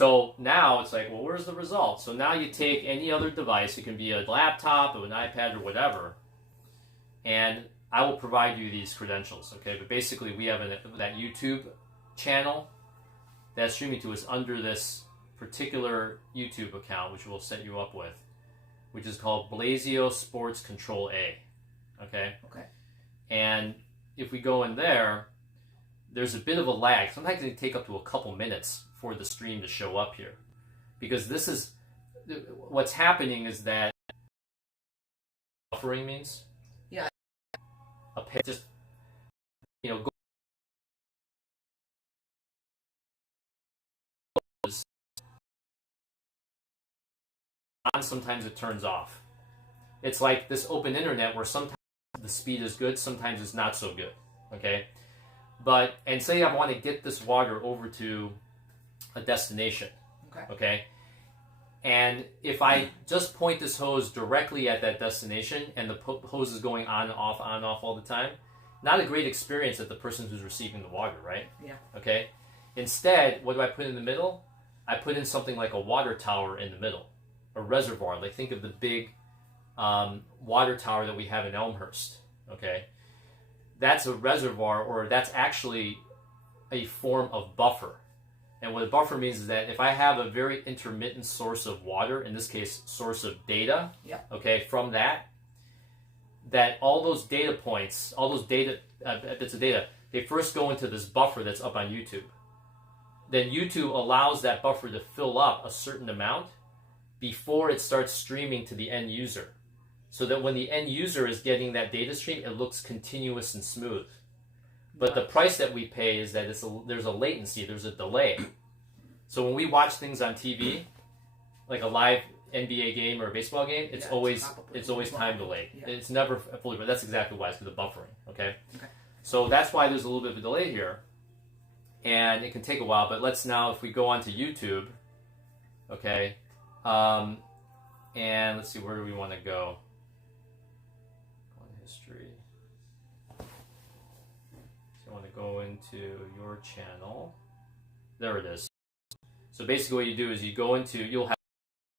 So now it's like, well, where's the result? So now you take any other device, it can be a laptop or an iPad or whatever, and I will provide you these credentials, okay? But basically, we have that YouTube channel that's streaming to us under this particular YouTube account, which we'll set you up with, which is called Blasio Sports Control A, okay? Okay. And if we go in there, there's a bit of a lag. Sometimes it can take up to a couple minutes for the stream to show up here. Because this is, what's happening is that, buffering means? Yeah. Just, sometimes it turns off. It's like this open internet where sometimes the speed is good, sometimes it's not so good, okay? But, and say I want to get this water over to a destination, okay? And if I just point this hose directly at that destination and the hose is going on and off all the time, not a great experience at the person who's receiving the water, right? Yeah. Okay? Instead, what do I put in the middle? I put in something like a water tower in the middle, a reservoir. Like think of the big water tower that we have in Elmhurst, okay? That's a reservoir, or that's actually a form of buffer. And what a buffer means is that if I have a very intermittent source of water, in this case, source of data, okay, from that all those data points, all those data bits of data, they first go into this buffer that's up on YouTube. Then YouTube allows that buffer to fill up a certain amount before it starts streaming to the end user. So that when the end user is getting that data stream, it looks continuous and smooth. But the price that we pay is that there's a latency, there's a delay. So when we watch things on TV, like a live NBA game or a baseball game, it's always time delayed. Yeah. It's never fully, but that's exactly why, it's because of buffering, okay? So that's why there's a little bit of a delay here. And it can take a while, but let's now, if we go onto YouTube, okay, and let's see, where do we want to go? History. So I want to go into your channel. There it is. So basically what you do is you'll have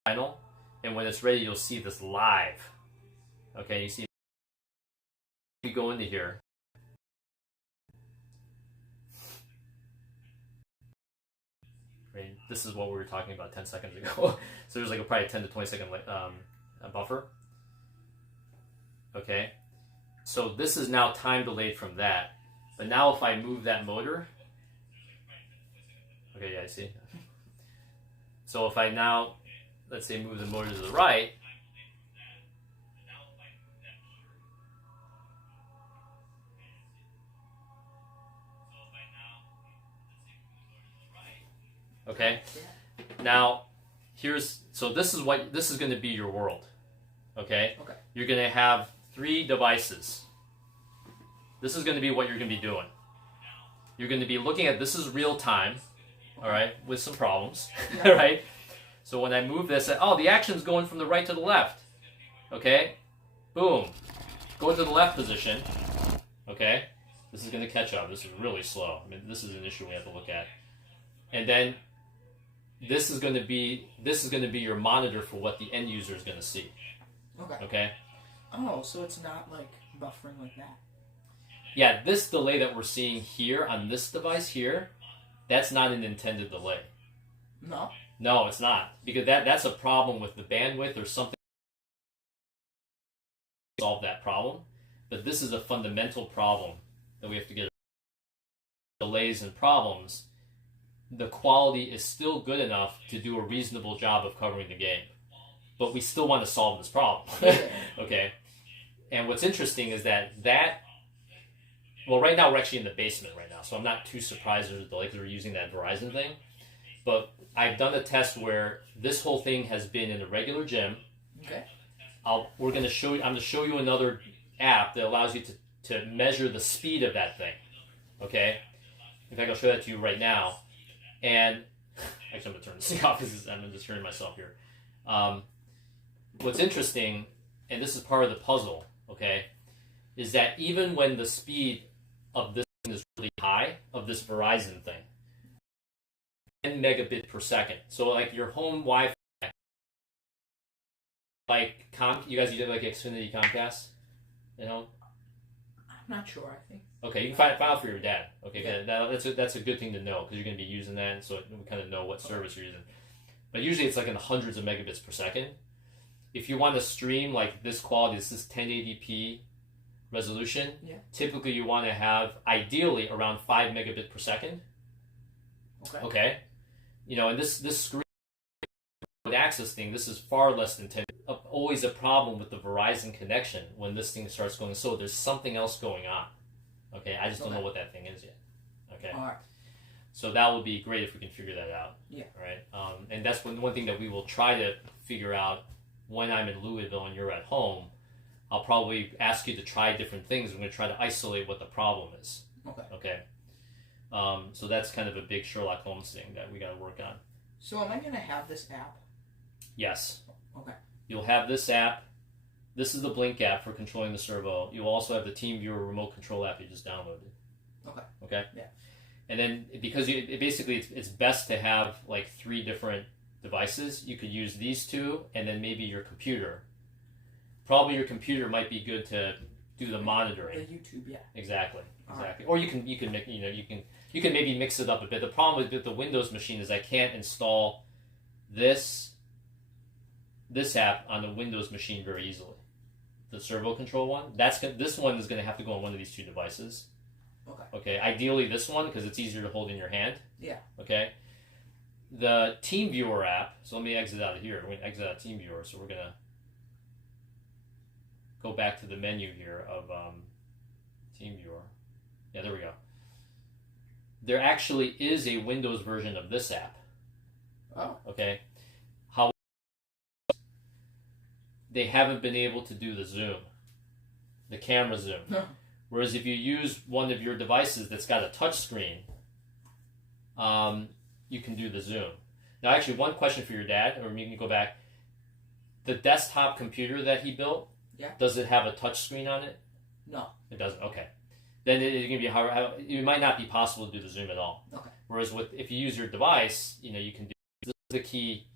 a channel, and when it's ready, you'll see this live. Okay, you see, you go into here. Right, this is what we were talking about 10 seconds ago. So there's like probably a 10 to 20 second a buffer. Okay, so this is now time delayed from that. But now if I move that motor, okay, yeah, I see. So if I now, let's say, move the motor to the right, okay, now so this is going to be your world, okay? You're going to have 3 devices. This is going to be what you're going to be doing. You're going to be looking at, this is real time, all right, with some problems, all right? So when I move this, the action's going from the right to the left, okay? Boom. Go to the left position, okay? This is going to catch up. This is really slow. I mean, this is an issue we have to look at. And then this is going to be your monitor for what the end user is going to see. Okay? Oh, so it's not like buffering like that. Yeah, this delay that we're seeing here on this device here, that's not an intended delay. No? No, it's not. Because that's a problem with the bandwidth or something to solve that problem. But this is a fundamental problem that we have to get. Delays and problems, the quality is still good enough to do a reasonable job of covering the game. But we still want to solve this problem. Okay? And what's interesting is that well, right now we're actually in the basement right now, so I'm not too surprised there's a delay because we're using that Verizon thing. But I've done a test where this whole thing has been in a regular gym. Okay. I'm going to show you another app that allows you to measure the speed of that thing. Okay? In fact, I'll show that to you right now. And actually, I'm going to turn this off because I'm just hearing myself here. What's interesting, and this is part of the puzzle, okay, is that even when the speed of this thing is really high, of this Verizon thing, 10 megabit per second. So like your home Wi-Fi, like you guys use like Xfinity Comcast, you know? I'm not sure. I think. Okay, you can find out for your dad. Okay, Yeah. that's a good thing to know because you're going to be using that, so we kind of know what service you're using. But usually it's like in the hundreds of megabits per second. If you want to stream like this quality, this is 1080p resolution. Yeah. Typically, you want to have ideally around 5 megabit per second. Okay. Okay, you know, and this screen access thing, this is far less than 10. Always a problem with the Verizon connection when this thing starts going slow. There's something else going on. Okay, I just don't know what that thing is yet. Okay. All right. So that would be great if we can figure that out. Yeah. All right. And that's one thing that we will try to figure out when I'm in Louisville and you're at home. I'll probably ask you to try different things. I'm going to try to isolate what the problem is. Okay. Okay. So that's kind of a big Sherlock Holmes thing that we got to work on. So am I going to have this app? Yes. Okay. You'll have this app. This is the Blink app for controlling the servo. You'll also have the TeamViewer remote control app you just downloaded. Okay. Okay. Yeah. And then because it's best to have like 3 different devices. You could use these 2 and then maybe your computer. Probably your computer might be good to do the monitoring. The YouTube, yeah. Exactly. Right. Or you can make you can maybe mix it up a bit. The problem with the Windows machine is I can't install this app on the Windows machine very easily. The servo control one. This one is going to have to go on one of these 2 devices. Okay. Okay. Ideally, this one because it's easier to hold in your hand. Yeah. Okay. The TeamViewer app. So let me exit out of here. We're going to exit out of TeamViewer. So we're going to go back to the menu here of TeamViewer. Yeah, there we go. There actually is a Windows version of this app. Oh. Okay. How they haven't been able to do the zoom, the camera zoom. Whereas if you use one of your devices that's got a touch screen, you can do the zoom. Now, actually, one question for your dad, or you can go back. The desktop computer that he built, does it have a touch screen on it? No. It doesn't. Okay. Then it's going to be hard. It might not be possible to do the zoom at all. Okay. Whereas if you use your device, you can do. This is the key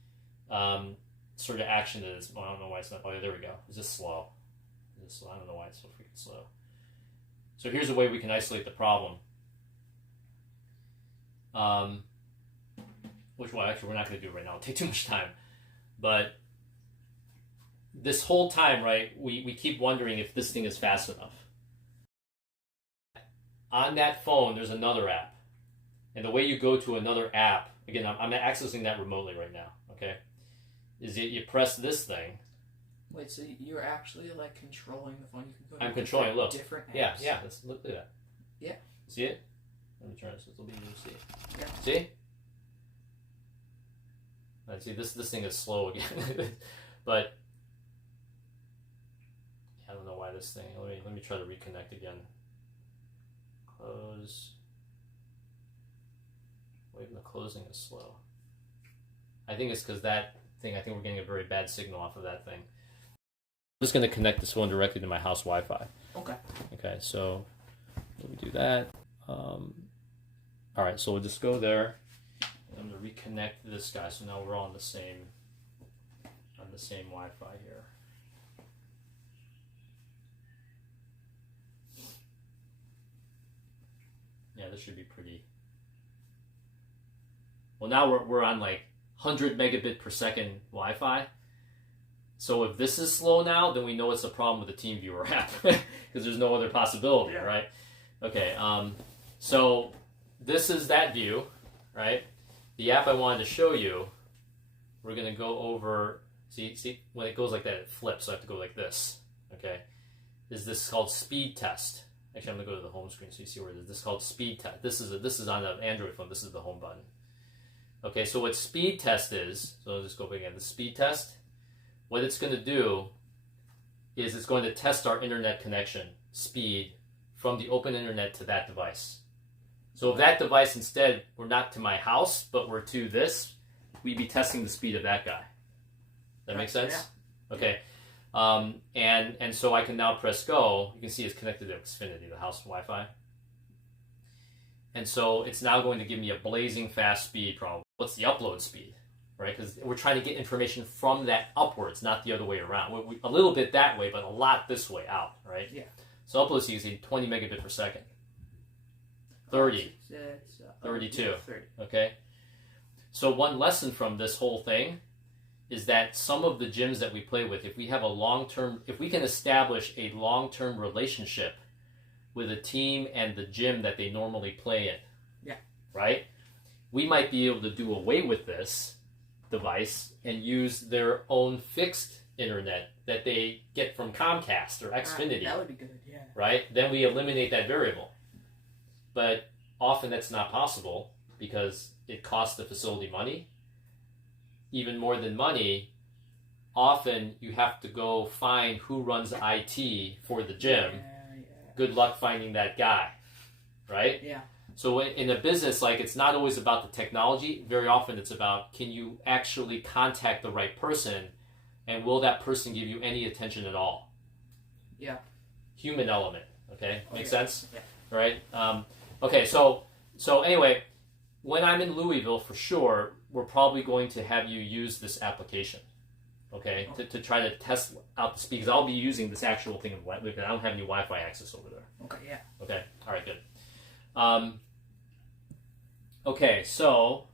sort of action to this. Well, I don't know why it's not. Oh, yeah, there we go. Is this slow? I don't know why it's so freaking slow. So here's a way we can isolate the problem. Which one? Actually, we're not going to do it right now. It'll take too much time. But this whole time, right, we keep wondering if this thing is fast enough. On that phone, there's another app. And the way you go to another app, again, I'm accessing that remotely right now, okay, is you press this thing. Wait, so you're actually like controlling the phone? You can go to I'm controlling, look. different apps? Yeah, look at that. Yeah. See it? Let me turn this, it'll be easy to see. Yeah. See? Right, see, this thing is slow again. But I don't know why this thing, let me try to reconnect again. Close. Well, even the closing is slow. I think it's because that thing, I think we're getting a very bad signal off of that thing. I'm just going to connect this one directly to my house Wi-Fi. Okay. Okay, so let me do that. All right, so we'll just go there. I'm going to reconnect this guy, so now we're all on the same Wi-Fi here. Yeah, this should be pretty. Well, now we're on like 100 megabit per second Wi-Fi. So if this is slow now, then we know it's a problem with the TeamViewer app because there's no other possibility, right? Okay, so this is that view, right? The app I wanted to show you, we're going to go over, see, when it goes like that, it flips, so I have to go like this, okay? Is this called Speed Test? Actually, I'm going to go to the home screen so you see where it is. This is called Speed Test. This is on an Android phone. This is the home button. Okay, so what Speed Test is, so I'll just go back again, the Speed Test, what it's going to do is it's going to test our internet connection speed from the open internet to that device. So if that device instead were not to my house, but were to this, we'd be testing the speed of that guy. That make sense? Yeah. Okay. And so I can now press go. You can see it's connected to Xfinity, the house Wi-Fi. And so it's now going to give me a blazing fast speed probably. What's the upload speed, right? Because we're trying to get information from that upwards, not the other way around. A little bit that way, but a lot this way out, right? Yeah. So upload speed is 20 megabit per second. 30. It's, 32. Yeah, 30. Okay? So one lesson from this whole thing is that some of the gyms that we play with, if we can establish a long-term relationship with a team and the gym that they normally play in, yeah, right? We might be able to do away with this device and use their own fixed internet that they get from Comcast or Xfinity. That would be good, yeah. Right? Then we eliminate that variable. But often that's not possible because it costs the facility money. Even more than money, often you have to go find who runs IT for the gym. Yeah. Good luck finding that guy, right? Yeah. So in a business, like, it's not always about the technology. Very often it's about, can you actually contact the right person, and will that person give you any attention at all? Yeah. Human element, okay? Make yeah. sense? Yeah. Right? Okay, so anyway, when I'm in Louisville, for sure, we're probably going to have you use this application, okay, to try to test out the speed, because I'll be using this actual thing. I don't have any Wi-Fi access over there. Okay, yeah. Okay, all right, good. Okay, so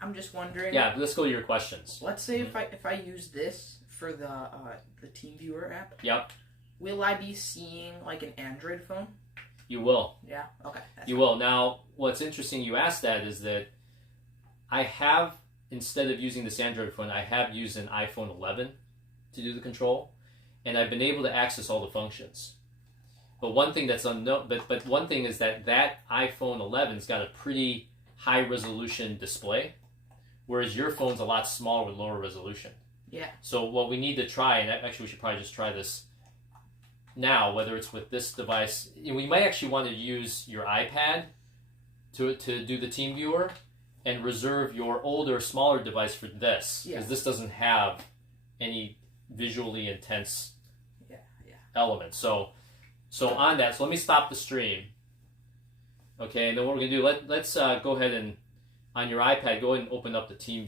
I'm just wondering. yeah, let's go to your questions. Let's say if I use this for the TeamViewer app. Yep. Will I be seeing like an Android phone? You will. Yeah. Okay. You will. Now, what's interesting you asked that is that I have, instead of using this Android phone, I have used an iPhone 11 to do the control, and I've been able to access all the functions. But one thing that's unknown, but one thing is that iPhone 11's got a pretty high resolution display, whereas your phone's a lot smaller with lower resolution. Yeah. So what we need to try, and actually we should probably just try this now, whether it's with this device, we might actually want to use your iPad to do the TeamViewer and reserve your older, smaller device for this, because this doesn't have any visually intense elements. So on that, so let me stop the stream. Okay, and then what we're going to do, let's go ahead and, on your iPad, go ahead and open up the TeamViewer.